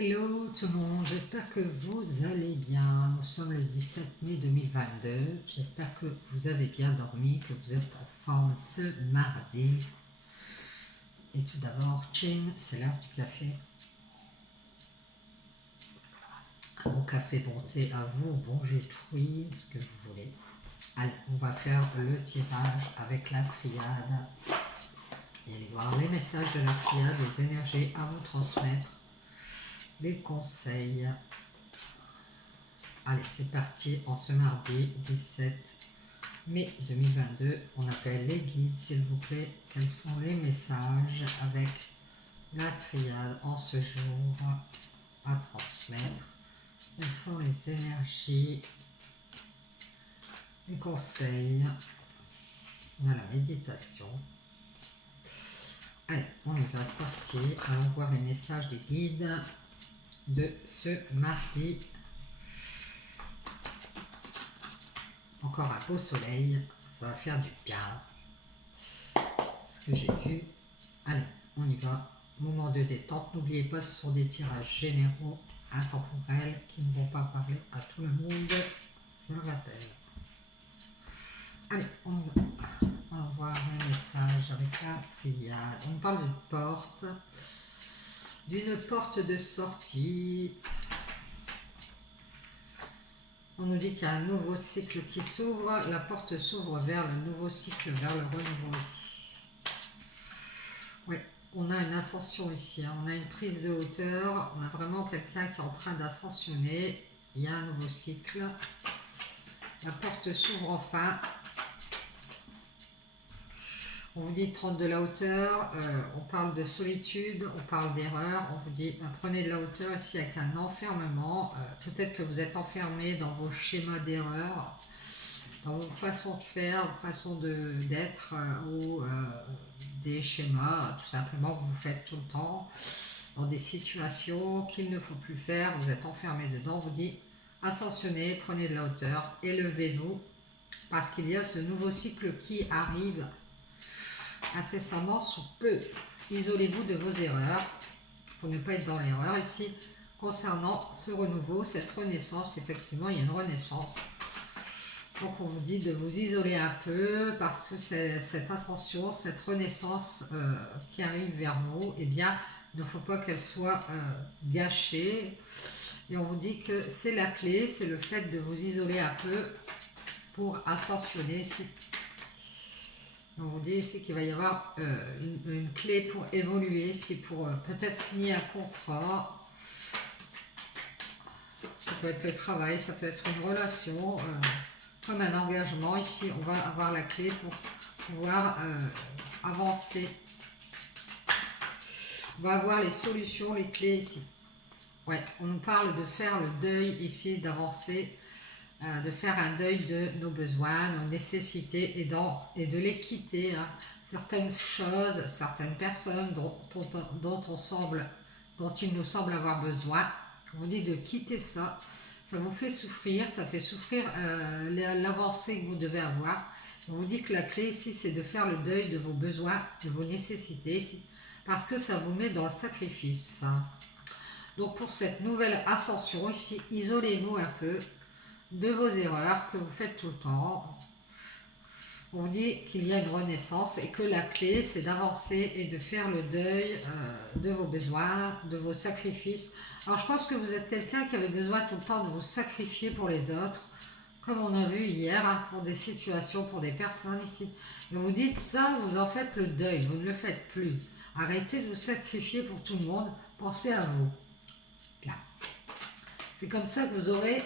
Hello tout le monde, j'espère que vous allez bien. Nous sommes le 17 mai 2022. J'espère que vous avez bien dormi, que vous êtes en forme ce mardi. Et tout d'abord, Ching, c'est l'heure du café. Un bon café bonté à vous, bon jus de fruits, ce que vous voulez. Allez, on va faire le tirage avec la triade. Et allez voir les messages de la triade, les énergies à vous transmettre, les conseils. Allez, c'est parti en ce mardi 17 mai 2022. On appelle les guides, s'il vous plaît. Quels sont les messages avec la triade en ce jour à transmettre? Quelles sont les énergies, les conseils dans la méditation? Allez, on y va, c'est parti. Allons voir les messages des guides de ce mardi. Encore un beau soleil, ça va faire du bien. Ce que j'ai vu. Allez, on y va. Moment de détente. N'oubliez pas, ce sont des tirages généraux, intemporels, qui ne vont pas parler à tout le monde. Je le rappelle. Allez, on y va. On va voir un message avec la triade. On parle d'une porte de sortie. On nous dit qu'il y a un nouveau cycle qui s'ouvre. La porte s'ouvre vers le nouveau cycle, vers le renouveau ici. Oui, on a une ascension ici. On a une prise de hauteur. On a vraiment quelqu'un qui est en train d'ascensionner. Il y a un nouveau cycle. La porte s'ouvre enfin. On vous dit de prendre de la hauteur. On parle de solitude. On parle d'erreur. On vous dit prenez de la hauteur ici avec un enfermement. Peut-être que vous êtes enfermé dans vos schémas d'erreur, dans vos façons de faire, vos façons d'être ou des schémas tout simplement que vous faites tout le temps dans des situations qu'il ne faut plus faire. Vous êtes enfermé dedans. On vous dit ascensionnez, prenez de la hauteur, élevez-vous parce qu'il y a ce nouveau cycle qui arrive incessamment sous peu. Isolez-vous de vos erreurs pour ne pas être dans l'erreur ici concernant ce renouveau, cette renaissance. Effectivement, il y a une renaissance. Donc on vous dit de vous isoler un peu parce que cette ascension, cette renaissance qui arrive vers vous, eh bien, il ne faut pas qu'elle soit gâchée. Et on vous dit que c'est la clé, c'est le fait de vous isoler un peu pour ascensionner ici. On vous dit ici qu'il va y avoir une clé pour évoluer, ici pour peut-être signer un contrat. Ça peut être le travail, ça peut être une relation, comme un engagement. Ici, on va avoir la clé pour pouvoir avancer. On va avoir les solutions, les clés ici. Ouais, on nous parle de faire le deuil ici, d'avancer. De faire un deuil de nos besoins, nos nécessités et de les quitter. Hein. Certaines choses, certaines personnes dont il nous semble avoir besoin. On vous dit de quitter ça. Ça vous fait souffrir, ça fait souffrir l'avancée que vous devez avoir. On vous dit que la clé ici, c'est de faire le deuil de vos besoins, de vos nécessités ici, parce que ça vous met dans le sacrifice. Hein. Donc pour cette nouvelle ascension ici, isolez-vous un peu de vos erreurs que vous faites tout le temps. On vous dit qu'il y a une renaissance et que la clé, c'est d'avancer et de faire le deuil de vos besoins, de vos sacrifices. Alors, je pense que vous êtes quelqu'un qui avait besoin tout le temps de vous sacrifier pour les autres, comme on a vu hier, hein, pour des situations, pour des personnes ici. Et vous dites ça, vous en faites le deuil, vous ne le faites plus. Arrêtez de vous sacrifier pour tout le monde, pensez à vous. Bien. C'est comme ça que vous aurez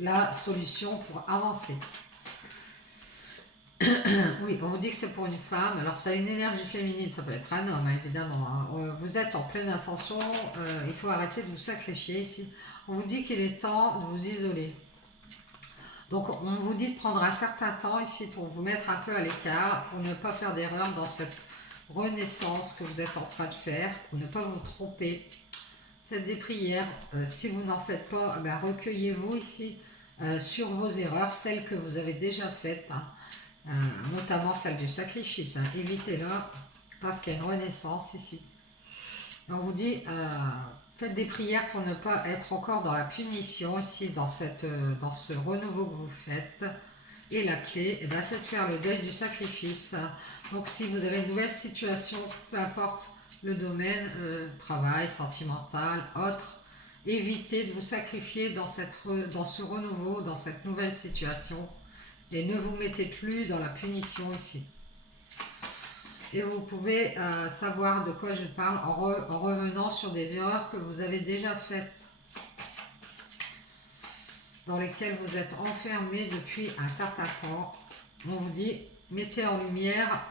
la solution pour avancer. Oui, on vous dit que c'est pour une femme. Alors, ça a une énergie féminine, ça peut être un homme, hein, évidemment. Hein. Vous êtes en pleine ascension, il faut arrêter de vous sacrifier ici. On vous dit qu'il est temps de vous isoler. Donc, on vous dit de prendre un certain temps ici pour vous mettre un peu à l'écart, pour ne pas faire d'erreur dans cette renaissance que vous êtes en train de faire, pour ne pas vous tromper. Faites des prières. Si vous n'en faites pas, ben, recueillez-vous ici sur vos erreurs, celles que vous avez déjà faites, hein, notamment celle du sacrifice. Hein. Évitez-la parce qu'il y a une renaissance ici. Et on vous dit Faites des prières pour ne pas être encore dans la punition ici, dans ce renouveau que vous faites. Et la clé, eh ben, c'est de faire le deuil du sacrifice. Donc si vous avez une nouvelle situation, peu importe le domaine, travail, sentimental, autre, évitez de vous sacrifier dans ce renouveau, dans cette nouvelle situation. Et ne vous mettez plus dans la punition ici. Et vous pouvez savoir de quoi je parle en revenant sur des erreurs que vous avez déjà faites, dans lesquelles vous êtes enfermé depuis un certain temps. On vous dit, mettez en lumière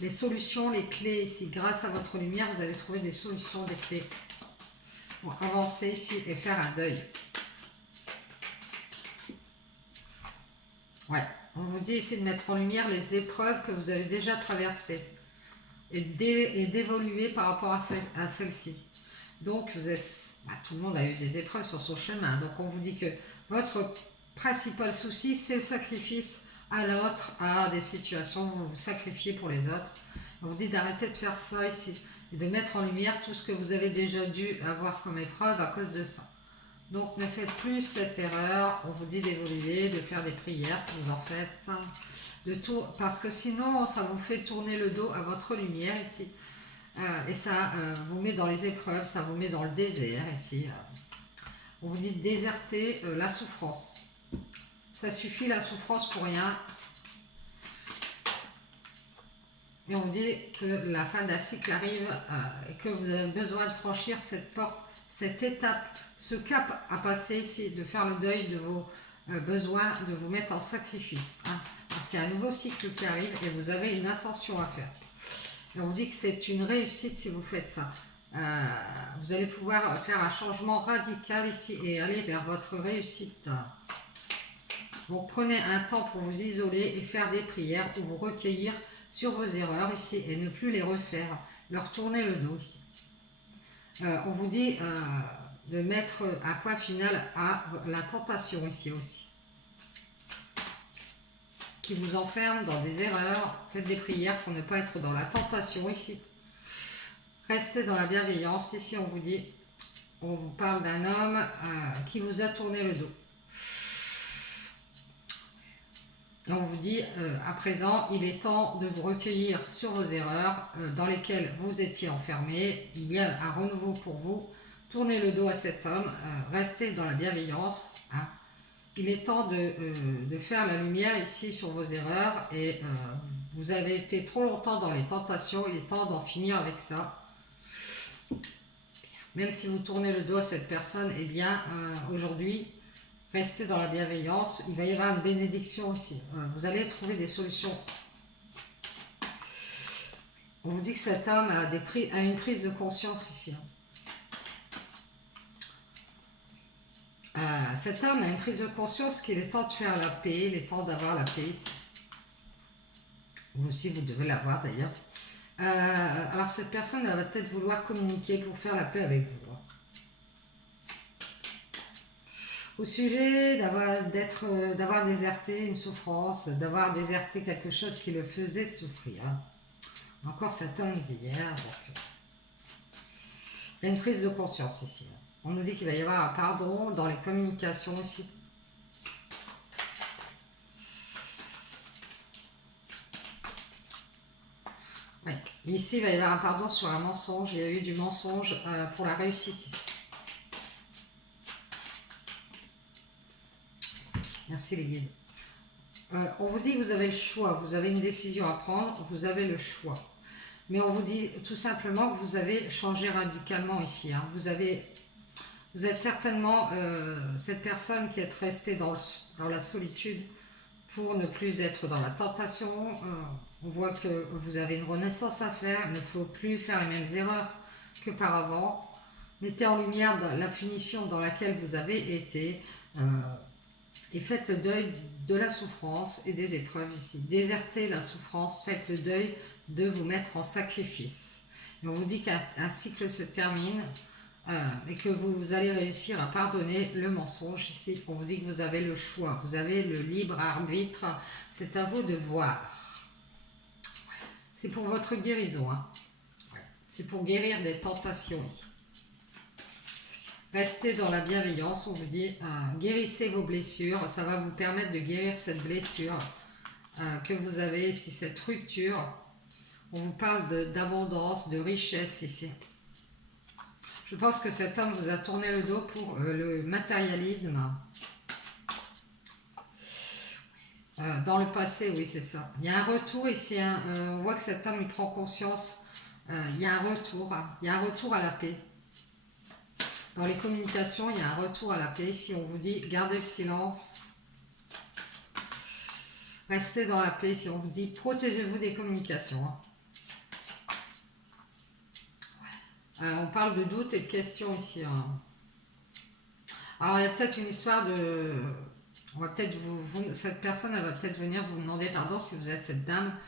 les solutions, les clés ici. Grâce à votre lumière, vous allez trouver des solutions, des clés pour avancer ici et faire un deuil. Ouais. On vous dit ici de mettre en lumière les épreuves que vous avez déjà traversées et d'évoluer par rapport à celles-ci. Donc, tout le monde a eu des épreuves sur son chemin. Donc, on vous dit que votre principal souci, c'est le sacrifice à l'autre, à des situations où vous vous sacrifiez pour les autres. On vous dit d'arrêter de faire ça ici et de mettre en lumière tout ce que vous avez déjà dû avoir comme épreuve à cause de ça. Donc ne faites plus cette erreur, on vous dit d'évoluer, de faire des prières si vous en faites, parce que sinon ça vous fait tourner le dos à votre lumière ici. Et ça vous met dans les épreuves, ça vous met dans le désert ici. On vous dit de déserter la souffrance. Ça suffit la souffrance pour rien. Et on vous dit que la fin d'un cycle arrive et que vous avez besoin de franchir cette porte, cette étape, ce cap à passer ici, de faire le deuil de vos besoins, de vous mettre en sacrifice. Parce qu'il y a un nouveau cycle qui arrive et vous avez une ascension à faire. Et on vous dit que c'est une réussite si vous faites ça. Vous allez pouvoir faire un changement radical ici et aller vers votre réussite. Donc prenez un temps pour vous isoler et faire des prières ou vous recueillir sur vos erreurs ici et ne plus les refaire, leur tourner le dos ici. On vous dit de mettre un point final à la tentation ici aussi, qui vous enferme dans des erreurs. Faites des prières pour ne pas être dans la tentation ici. Restez dans la bienveillance. Ici on vous dit, on vous parle d'un homme qui vous a tourné le dos. On vous dit, à présent, il est temps de vous recueillir sur vos erreurs dans lesquelles vous étiez enfermé. Il y a un renouveau pour vous. Tournez le dos à cet homme, restez dans la bienveillance. Il est temps de faire la lumière ici sur vos erreurs et vous avez été trop longtemps dans les tentations, il est temps d'en finir avec ça. Même si vous tournez le dos à cette personne, eh bien, aujourd'hui, restez dans la bienveillance. Il va y avoir une bénédiction ici. Vous allez trouver des solutions. On vous dit que cet homme a une prise de conscience ici. Cet homme a une prise de conscience qu'il est temps de faire la paix. Il est temps d'avoir la paix ici. Vous aussi, vous devez l'avoir d'ailleurs. Alors cette personne elle va peut-être vouloir communiquer pour faire la paix avec vous. Au sujet d'avoir déserté une souffrance, d'avoir déserté quelque chose qui le faisait souffrir. Encore cet homme d'hier. Il y a une prise de conscience ici. On nous dit qu'il va y avoir un pardon dans les communications aussi. Oui. Ici, il va y avoir un pardon sur un mensonge. Il y a eu du mensonge pour la réussite ici. Merci les guides. On vous dit que vous avez le choix, vous avez une décision à prendre, vous avez le choix. Mais on vous dit tout simplement que vous avez changé radicalement ici. Vous êtes certainement cette personne qui est restée dans la solitude pour ne plus être dans la tentation. On voit que vous avez une renaissance à faire, il ne faut plus faire les mêmes erreurs qu'auparavant. Mettez en lumière la punition dans laquelle vous avez été. Et faites le deuil de la souffrance et des épreuves ici. Désertez la souffrance, faites le deuil de vous mettre en sacrifice. Et on vous dit qu'un cycle se termine et que vous allez réussir à pardonner le mensonge ici. On vous dit que vous avez le choix, vous avez le libre arbitre. C'est à vous de voir. C'est pour votre guérison. C'est pour guérir des tentations ici. Restez dans la bienveillance, on vous dit, guérissez vos blessures, ça va vous permettre de guérir cette blessure que vous avez ici, cette rupture. On vous parle d'abondance, de richesse ici. Je pense que cet homme vous a tourné le dos pour le matérialisme. Dans le passé, oui, c'est ça. Il y a un retour ici, hein, on voit que cet homme, il prend conscience. Il y a un retour, hein, il y a un retour à la paix. Dans les communications, il y a un retour à la paix. Si on vous dit, gardez le silence, restez dans la paix. Si on vous dit, protégez-vous des communications. On parle de doutes et de questions ici. Hein. Alors, il y a peut-être une histoire de... On va peut-être cette personne, elle va peut-être venir vous demander pardon si vous êtes cette dame.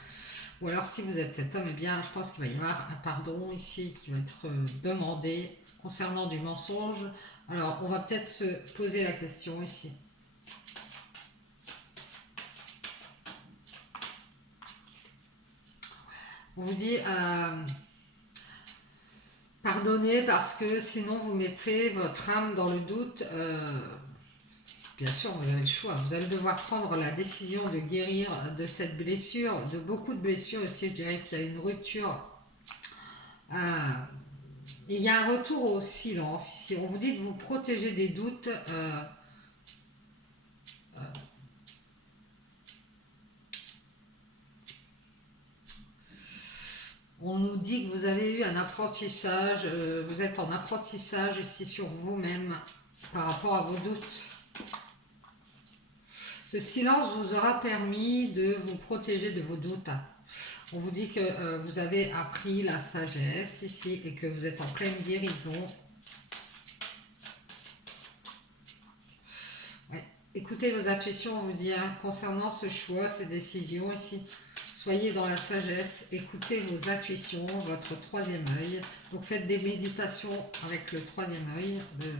Ou alors, si vous êtes cet homme, eh bien, je pense qu'il va y avoir un pardon ici qui va être demandé concernant du mensonge. Alors, on va peut-être se poser la question ici. On vous dit pardonnez parce que sinon vous mettrez votre âme dans le doute. Bien sûr, vous avez le choix. Vous allez devoir prendre la décision de guérir de cette blessure, de beaucoup de blessures aussi. Je dirais qu'il y a une rupture. Il y a un retour au silence ici. On vous dit de vous protéger des doutes. On nous dit que vous avez eu un apprentissage, vous êtes en apprentissage ici sur vous-même par rapport à vos doutes. Ce silence vous aura permis de vous protéger de vos doutes. On vous dit que vous avez appris la sagesse ici et que vous êtes en pleine guérison. Ouais. Écoutez vos intuitions, on vous dit, hein, concernant ce choix, ces décisions ici. Soyez dans la sagesse, écoutez vos intuitions, votre troisième œil. Donc faites des méditations avec le troisième œil de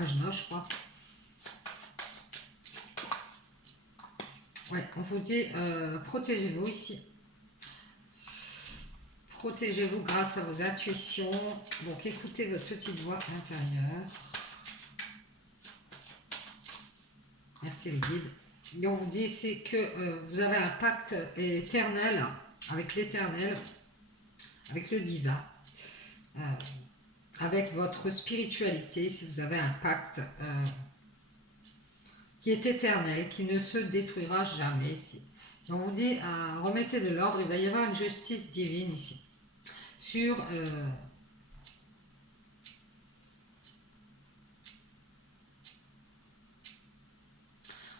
Ajna, je crois. Ouais, on vous dit protégez-vous ici. Protégez-vous grâce à vos intuitions. Donc écoutez votre petite voix intérieure. Merci les guides. Et on vous dit c'est que vous avez un pacte éternel avec l'éternel, avec le divin, avec votre spiritualité, si vous avez un pacte qui est éternel, qui ne se détruira jamais ici. Et on vous dit remettez de l'ordre, il va y avoir une justice divine ici. Sur...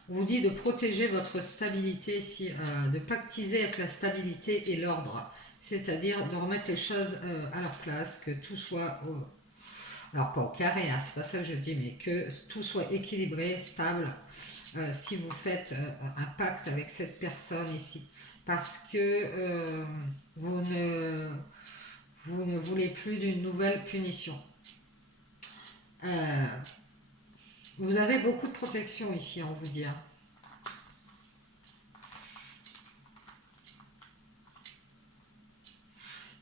on vous dit de protéger votre stabilité ici, de pactiser avec la stabilité et l'ordre. C'est-à-dire de remettre les choses à leur place, que tout soit... alors pas au carré, hein, c'est pas ça que je dis, mais que tout soit équilibré, stable, si vous faites un pacte avec cette personne ici. Parce que vous ne voulez plus d'une nouvelle punition. Vous avez beaucoup de protection ici, on vous dit.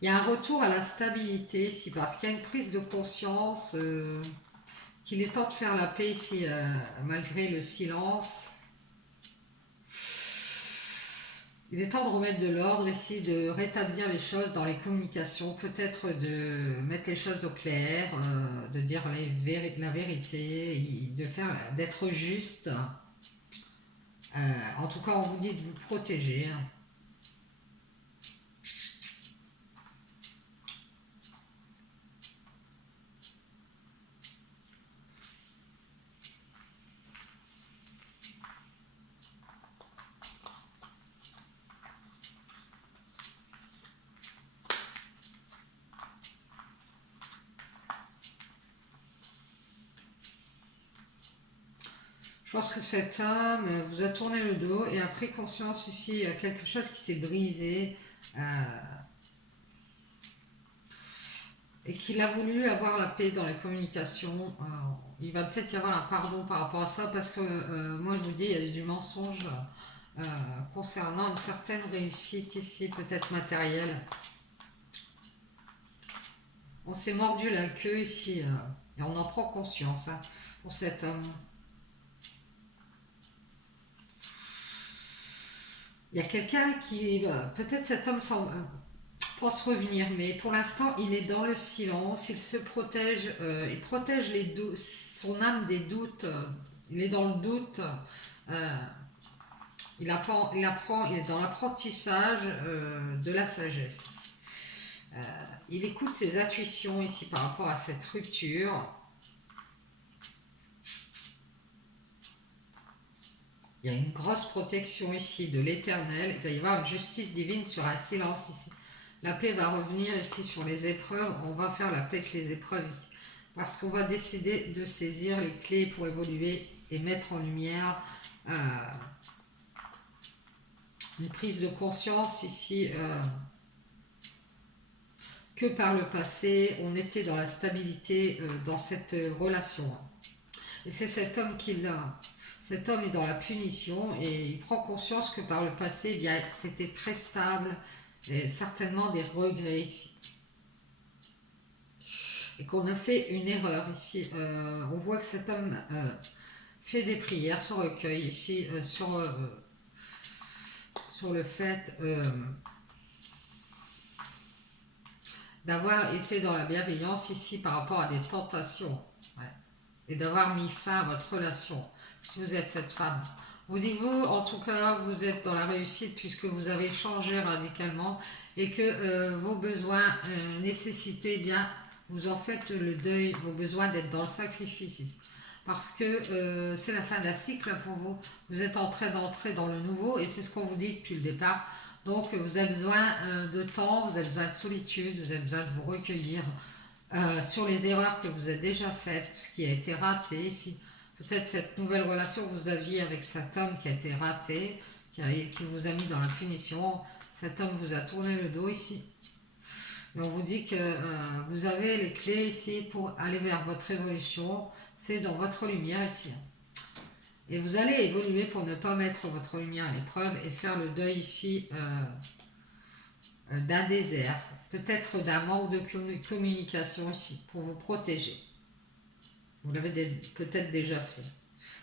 Il y a un retour à la stabilité ici, parce qu'il y a une prise de conscience qu'il est temps de faire la paix ici, malgré le silence. Il est temps de remettre de l'ordre ici, de rétablir les choses dans les communications, peut-être de mettre les choses au clair, de dire la vérité, d'être juste. En tout cas, on vous dit de vous protéger. Je pense que cet homme vous a tourné le dos et a pris conscience ici, il y a quelque chose qui s'est brisé et qu'il a voulu avoir la paix dans les communications. Il va peut-être y avoir un pardon par rapport à ça parce que moi je vous dis, il y a du mensonge concernant une certaine réussite ici, peut-être matérielle. On s'est mordu la queue ici, et on en prend conscience hein, pour cet homme. Il y a quelqu'un qui, peut-être cet homme pense revenir, mais pour l'instant il est dans le silence, il se protège, il protège son âme des doutes, il est dans le doute, euh, il est dans l'apprentissage de la sagesse. Il écoute ses intuitions ici par rapport à cette rupture. Il y a une grosse protection ici de l'éternel. Il va y avoir une justice divine sur un silence ici. La paix va revenir ici sur les épreuves. On va faire la paix avec les épreuves ici. Parce qu'on va décider de saisir les clés pour évoluer et mettre en lumière une prise de conscience ici que par le passé, on était dans la stabilité dans cette relation. Et c'est cet homme qui l'a. Cet homme est dans la punition et il prend conscience que par le passé, eh bien, c'était très stable et certainement des regrets ici. Et qu'on a fait une erreur ici. On voit que cet homme fait des prières, se recueille ici sur le fait d'avoir été dans la bienveillance ici par rapport à des tentations. Ouais. Et d'avoir mis fin à votre relation. Si vous êtes cette femme. Vous dites-vous, en tout cas, vous êtes dans la réussite puisque vous avez changé radicalement et que vos besoins nécessitaient bien, vous en faites le deuil, vos besoins d'être dans le sacrifice ici. Parce que c'est la fin d'un cycle pour vous. Vous êtes en train d'entrer dans le nouveau et c'est ce qu'on vous dit depuis le départ. Donc vous avez besoin de temps, vous avez besoin de solitude, vous avez besoin de vous recueillir sur les erreurs que vous avez déjà faites, ce qui a été raté ici. Peut-être cette nouvelle relation que vous aviez avec cet homme qui a été raté, qui vous a mis dans la punition. Cet homme vous a tourné le dos ici. Et on vous dit que vous avez les clés ici pour aller vers votre évolution. C'est dans votre lumière ici. Et vous allez évoluer pour ne pas mettre votre lumière à l'épreuve et faire le deuil ici d'un désert. Peut-être d'un manque de communication ici pour vous protéger. Vous l'avez peut-être déjà fait.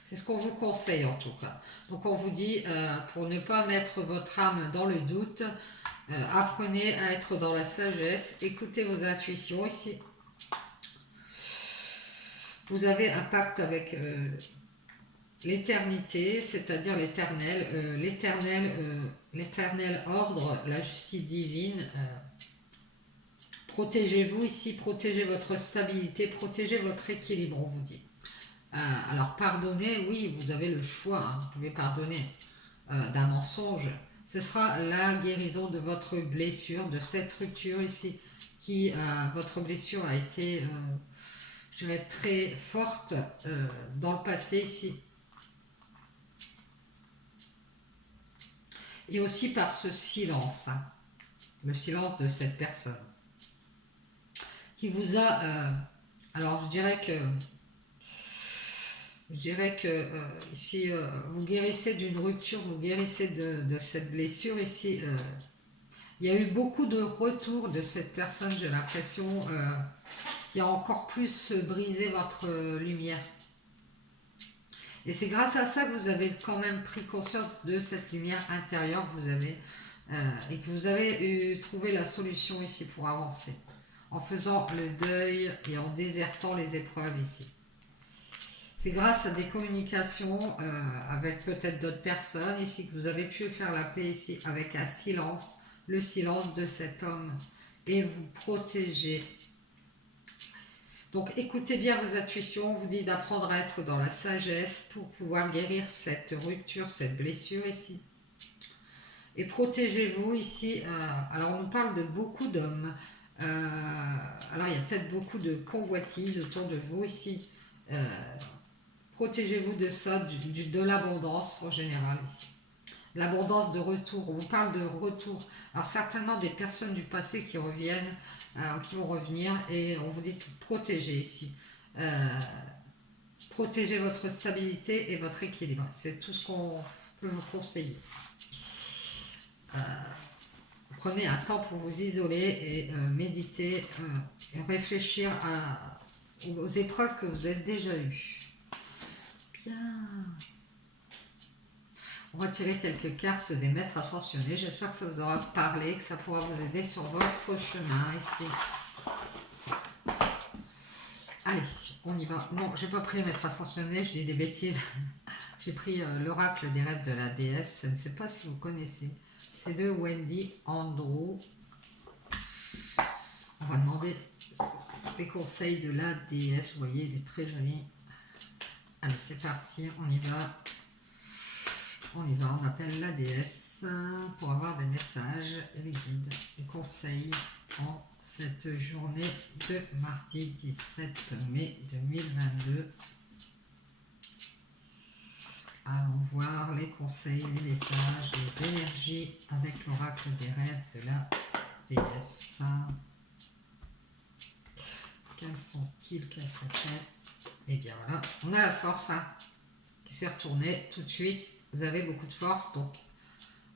C'est ce qu'on vous conseille en tout cas. Donc on vous dit, pour ne pas mettre votre âme dans le doute, apprenez à être dans la sagesse, écoutez vos intuitions ici. Vous avez un pacte avec l'éternité, c'est-à-dire l'éternel, l'éternel ordre, la justice divine. Protégez-vous ici, protégez votre stabilité, protégez votre équilibre, on vous dit. Alors pardonnez, oui, vous avez le choix, hein, vous pouvez pardonner d'un mensonge. Ce sera la guérison de votre blessure, de cette rupture ici, qui, votre blessure a été, je dirais, très forte dans le passé ici. Et aussi par ce silence, hein, le silence de cette personne, qui vous a, alors je dirais que ici, vous guérissez d'une rupture, vous guérissez de cette blessure ici. Il y a eu beaucoup de retours de cette personne, j'ai l'impression, qui a encore plus brisé votre lumière. Et c'est grâce à ça que vous avez quand même pris conscience de cette lumière intérieure que vous avez, et que vous avez trouvé la solution ici pour avancer, en faisant le deuil et en désertant les épreuves ici. C'est grâce à des communications avec peut-être d'autres personnes ici que vous avez pu faire la paix ici avec un silence, le silence de cet homme, et vous protéger. Donc écoutez bien vos intuitions, on vous dit d'apprendre à être dans la sagesse pour pouvoir guérir cette rupture, cette blessure ici. Et protégez-vous ici, alors on nous parle de beaucoup d'hommes, alors il y a peut-être beaucoup de convoitises autour de vous ici. Protégez-vous de ça, de l'abondance en général ici. L'abondance de retour, on vous parle de retour. Alors certainement des personnes du passé qui reviennent, qui vont revenir, et on vous dit de protéger ici. Protégez votre stabilité et votre équilibre. C'est tout ce qu'on peut vous conseiller. Prenez un temps pour vous isoler et méditer et réfléchir aux épreuves que vous avez déjà eues. Bien. On va tirer quelques cartes des maîtres ascensionnés. J'espère que ça vous aura parlé, que ça pourra vous aider sur votre chemin ici. Allez, on y va. Non, j'ai pas pris les maîtres ascensionnés, je dis des bêtises. J'ai pris l'oracle des rêves de la déesse. Je ne sais pas si vous connaissez. C'est de Wendy Andrew. On va demander les conseils de la déesse. Vous voyez, elle est très jolie. Allez, c'est parti, on y va. On y va, on appelle la déesse pour avoir des messages et des guides, des conseils en cette journée de mardi 17 mai 2022. Allons voir les conseils, les messages, les énergies avec l'oracle des rêves de la déesse. Quels sont-ils, quels sont-elles? Et bien voilà, on a la force qui s'est retournée tout de suite. Vous avez beaucoup de force, donc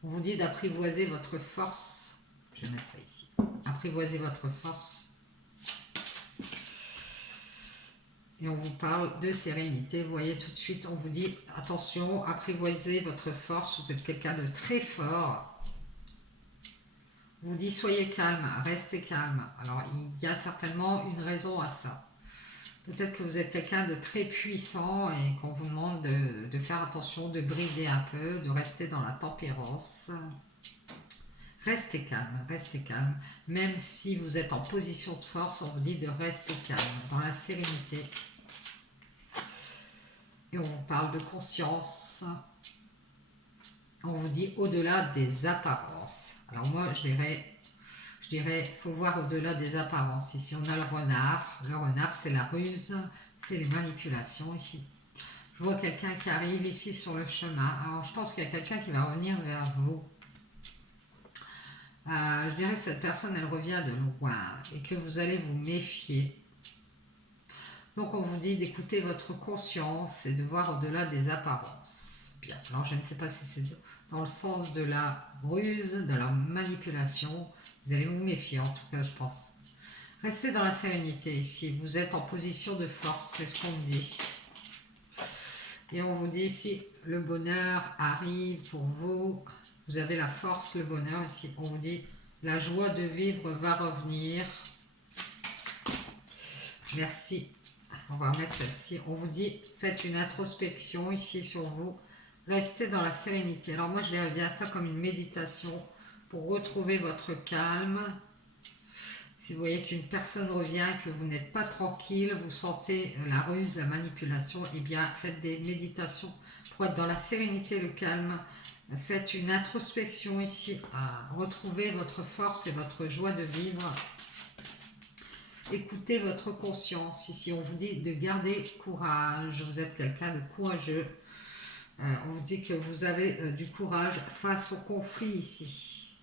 on vous dit d'apprivoiser votre force. Je vais mettre ça ici. Apprivoiser votre force. Et on vous parle de sérénité. Vous voyez tout de suite, on vous dit attention, apprivoisez votre force. Vous êtes quelqu'un de très fort. On vous dit soyez calme, restez calme. Alors il y a certainement une raison à ça. Peut-être que vous êtes quelqu'un de très puissant et qu'on vous demande de faire attention, de brider un peu, de rester dans la tempérance. Restez calme. Même si vous êtes en position de force, on vous dit de rester calme, dans la sérénité. Et on vous parle de conscience. On vous dit au-delà des apparences. Alors moi, je dirais, il faut voir au-delà des apparences. Ici, on a le renard. Le renard, c'est la ruse, c'est les manipulations ici. Je vois quelqu'un qui arrive ici sur le chemin. Alors, je pense qu'il y a quelqu'un qui va revenir vers vous. Je dirais que cette personne, elle revient de loin et que vous allez vous méfier. Donc, on vous dit d'écouter votre conscience et de voir au-delà des apparences. Bien, alors je ne sais pas si c'est dans le sens de la ruse, de la manipulation. Vous allez vous méfier, en tout cas, je pense. Restez dans la sérénité ici. Vous êtes en position de force, c'est ce qu'on me dit. Et on vous dit ici, le bonheur arrive pour vous. Vous avez la force, le bonheur ici. On vous dit, la joie de vivre va revenir. Merci. On va remettre celle-ci. On vous dit, faites une introspection ici sur vous. Restez dans la sérénité. Alors moi, je verrais bien ça comme une méditation pour retrouver votre calme. Si vous voyez qu'une personne revient, que vous n'êtes pas tranquille, vous sentez la ruse, la manipulation, eh bien, faites des méditations pour être dans la sérénité, le calme. Faites une introspection ici, à retrouver votre force et votre joie de vivre. Écoutez votre conscience. Ici, on vous dit de garder courage. Vous êtes quelqu'un de courageux. On vous dit que vous avez du courage face au conflit ici.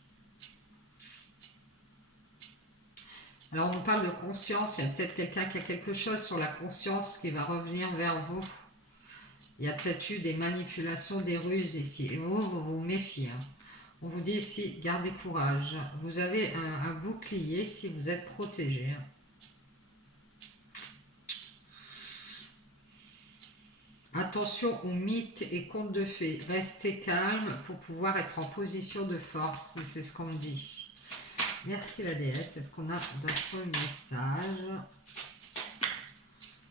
Alors, on parle de conscience. Il y a peut-être quelqu'un qui a quelque chose sur la conscience qui va revenir vers vous. Il y a peut-être eu des manipulations, des ruses ici. Et vous vous méfiez. On vous dit ici, gardez courage. Vous avez un bouclier si vous êtes protégé. Attention aux mythes et contes de fées. Restez calme pour pouvoir être en position de force. C'est ce qu'on me dit. Merci la déesse. Est-ce qu'on a d'autres messages?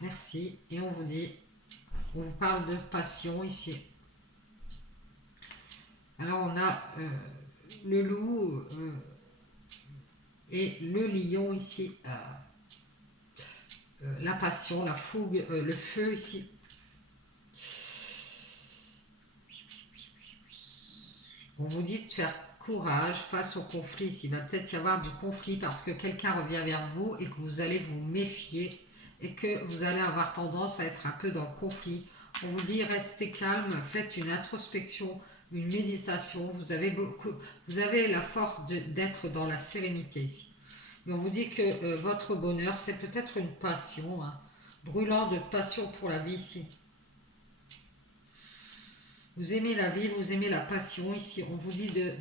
Merci. Et on vous dit, on vous parle de passion ici. Alors on a le loup et le lion ici. La passion, la fougue, le feu ici. On vous dit de faire courage face au conflit. Il va peut-être y avoir du conflit parce que quelqu'un revient vers vous et que vous allez vous méfier et que vous allez avoir tendance à être un peu dans le conflit. On vous dit restez calme, faites une introspection, une méditation. Vous avez la force d'être dans la sérénité ici. Et on vous dit que votre bonheur, c'est peut-être une passion, brûlant de passion pour la vie ici. Vous aimez la vie, vous aimez la passion. Ici, on vous dit de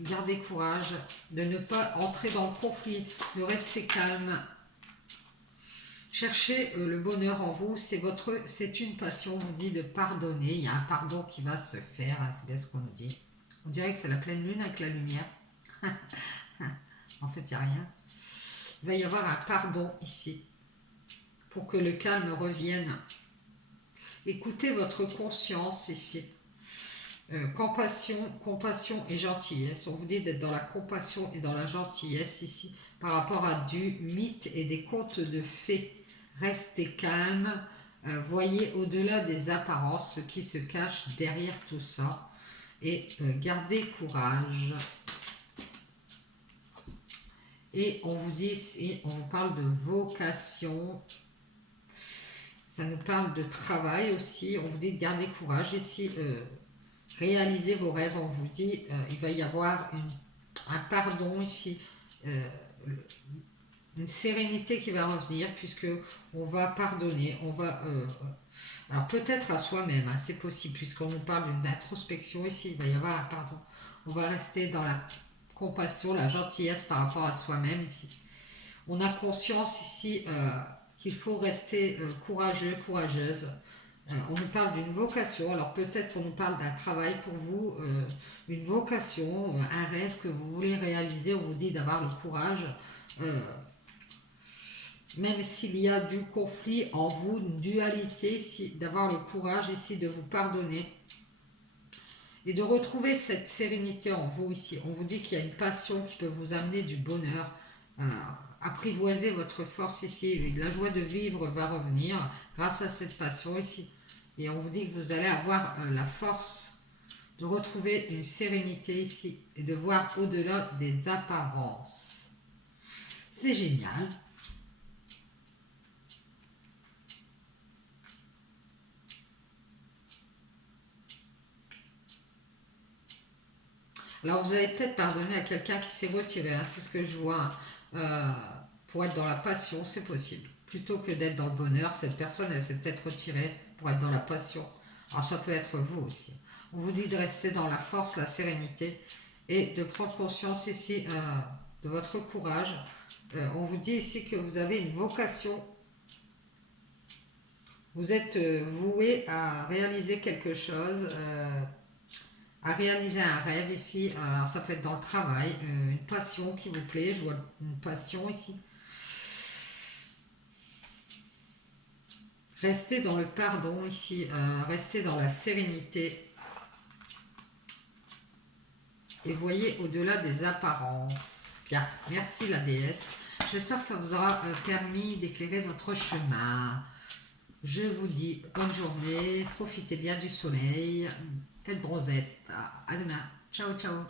garder courage, de ne pas entrer dans le conflit, de rester calme. Cherchez le bonheur en vous, c'est une passion. On vous dit de pardonner. Il y a un pardon qui va se faire, hein, c'est bien ce qu'on nous dit. On dirait que c'est la pleine lune avec la lumière. En fait, il n'y a rien. Il va y avoir un pardon ici, pour que le calme revienne. Écoutez votre conscience ici. Compassion et gentillesse. On vous dit d'être dans la compassion et dans la gentillesse ici, par rapport à du mythe et des contes de fées. Restez calme, voyez au-delà des apparences ce qui se cache derrière tout ça, et gardez courage. Et on vous dit ici, on vous parle de vocation, ça nous parle de travail aussi, on vous dit de garder courage. Ici, réalisez vos rêves, on vous dit, il va y avoir un pardon ici, une sérénité qui va revenir, puisque on va pardonner, on va... alors peut-être à soi-même, hein, c'est possible, puisqu'on nous parle d'une introspection ici, il va y avoir un pardon. On va rester dans la compassion, la gentillesse par rapport à soi-même ici. On a conscience ici qu'il faut rester courageux, courageuse. On nous parle d'une vocation, alors peut-être qu'on nous parle d'un travail pour vous, une vocation, un rêve que vous voulez réaliser, on vous dit d'avoir le courage, même s'il y a du conflit en vous, une dualité, d'avoir le courage ici de vous pardonner et de retrouver cette sérénité en vous ici. On vous dit qu'il y a une passion qui peut vous amener du bonheur, apprivoiser votre force ici, la joie de vivre va revenir grâce à cette passion ici. Et on vous dit que vous allez avoir la force de retrouver une sérénité ici et de voir au-delà des apparences. C'est génial. Alors vous allez peut-être pardonner à quelqu'un qui s'est retiré, hein, c'est ce que je vois. Pour être dans la passion, c'est possible. Plutôt que d'être dans le bonheur, cette personne, elle s'est peut-être retirée pour être dans la passion. Alors ça peut être vous aussi. On vous dit de rester dans la force, la sérénité et de prendre conscience ici de votre courage. On vous dit ici que vous avez une vocation. Vous êtes voué à réaliser quelque chose, à réaliser un rêve ici. Alors ça peut être dans le travail, une passion qui vous plaît. Je vois une passion ici. Restez dans le pardon ici, restez dans la sérénité et voyez au-delà des apparences. Bien, merci la déesse. J'espère que ça vous aura permis d'éclairer votre chemin. Je vous dis bonne journée, profitez bien du soleil, faites bronzette. À demain. Ciao, ciao.